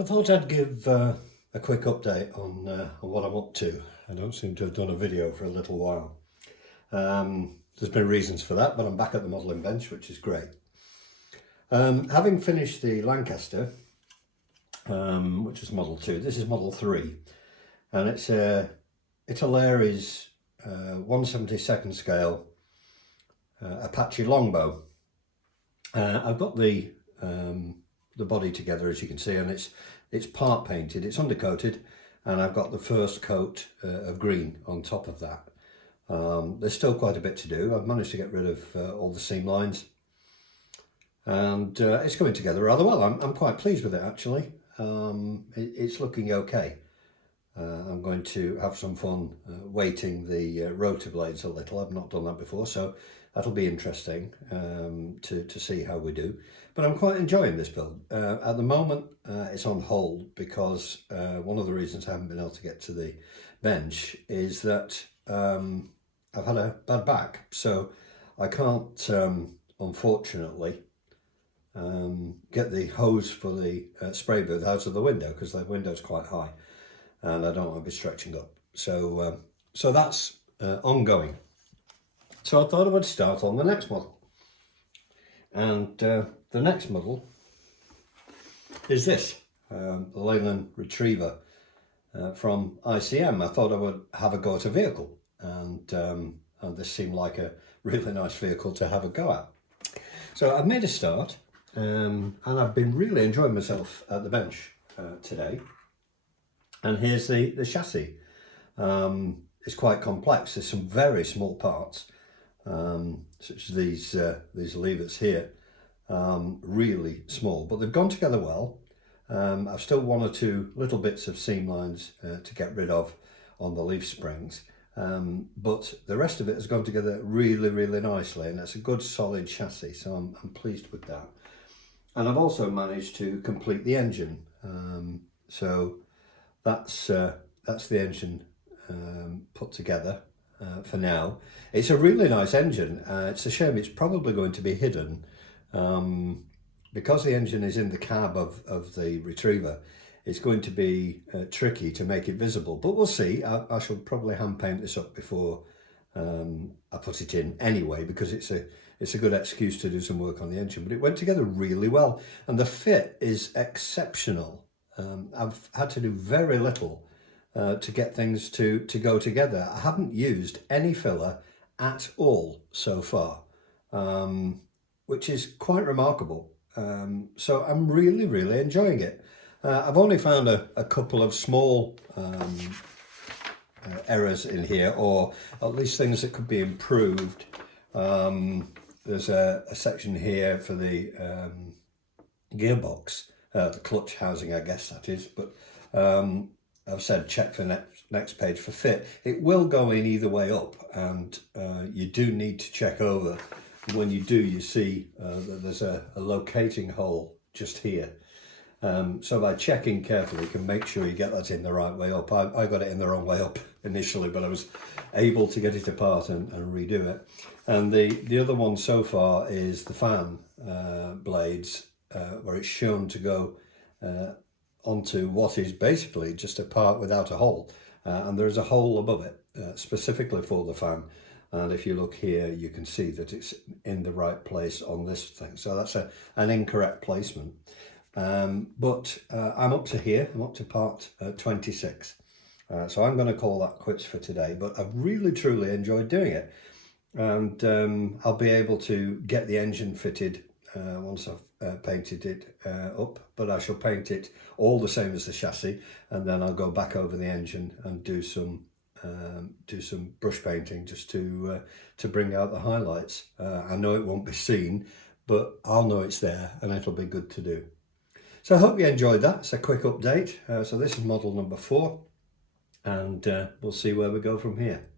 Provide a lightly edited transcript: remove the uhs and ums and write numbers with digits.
I thought I'd give a quick update on what I'm up to. I don't seem to have done a video for a little while. There's been reasons for that, but I'm back at the modelling bench, which is great. Having finished the Lancaster, which is Model 2, this is Model 3, and it's a Larry's 1/72nd scale Apache longbow. I've got the body together, as you can see, and it's part painted, it's undercoated, and I've got the first coat of green on top of that. There's still quite a bit to do. I've managed to get rid of all the seam lines, and it's coming together rather well. I'm quite pleased with it, actually. It's looking okay. I'm going to have some fun weighting the rotor blades a little. I've not done that before, so that'll be interesting to see how we do. But I'm quite enjoying this build. At the moment, it's on hold because one of the reasons I haven't been able to get to the bench is that I've had a bad back. So I can't, unfortunately, get the hose for the spray booth out of the window because the window's quite high and I don't want to be stretching up. So, so that's ongoing. So I thought I would start on the next model. And the next model is this, the Leyland Retriever from ICM. I thought I would have a go at a vehicle, and this seemed like a really nice vehicle to have a go at. So I've made a start, and I've been really enjoying myself at the bench today. And here's the chassis. It's quite complex. There's some very small parts, such as these levers here, really small, but they've gone together well. I've still one or two little bits of seam lines to get rid of on the leaf springs, but the rest of it has gone together really nicely, and it's a good solid chassis, so I'm pleased with that. And I've also managed to complete the engine, so that's the engine put together for now. It's a really nice engine. It's a shame it's probably going to be hidden because the engine is in the cab of the Retriever. It's going to be tricky to make it visible, but we'll see. I shall probably hand paint this up before I put it in anyway, because it's a good excuse to do some work on the engine. But it went together really well, and the fit is exceptional. I've had to do very little to get things to go together. I haven't used any filler at all so far, which is quite remarkable. So I'm really enjoying it. I've only found a couple of small errors in here, or at least things that could be improved. There's a section here for the gearbox, the clutch housing, I guess that is, but I've said check for next page for fit. It will go in either way up, and you do need to check over. When you do, you see that there's a locating hole just here. So by checking carefully, you can make sure you get that in the right way up. I got it in the wrong way up initially, but I was able to get it apart and redo it. And the other one so far is the fan blades, where it's shown to go onto what is basically just a part without a hole, and there is a hole above it specifically for the fan, and if you look here you can see that it's in the right place on this thing, so that's an incorrect placement. But I'm up to here, I'm up to part 26, so I'm going to call that quits for today, but I've really truly enjoyed doing it, and I'll be able to get the engine fitted once I've painted it up, but I shall paint it all the same as the chassis, and then I'll go back over the engine and do some brush painting just to bring out the highlights. I know it won't be seen, but I'll know it's there and it'll be good to do. So I hope you enjoyed that. It's a quick update. So this is model number 4, and we'll see where we go from here.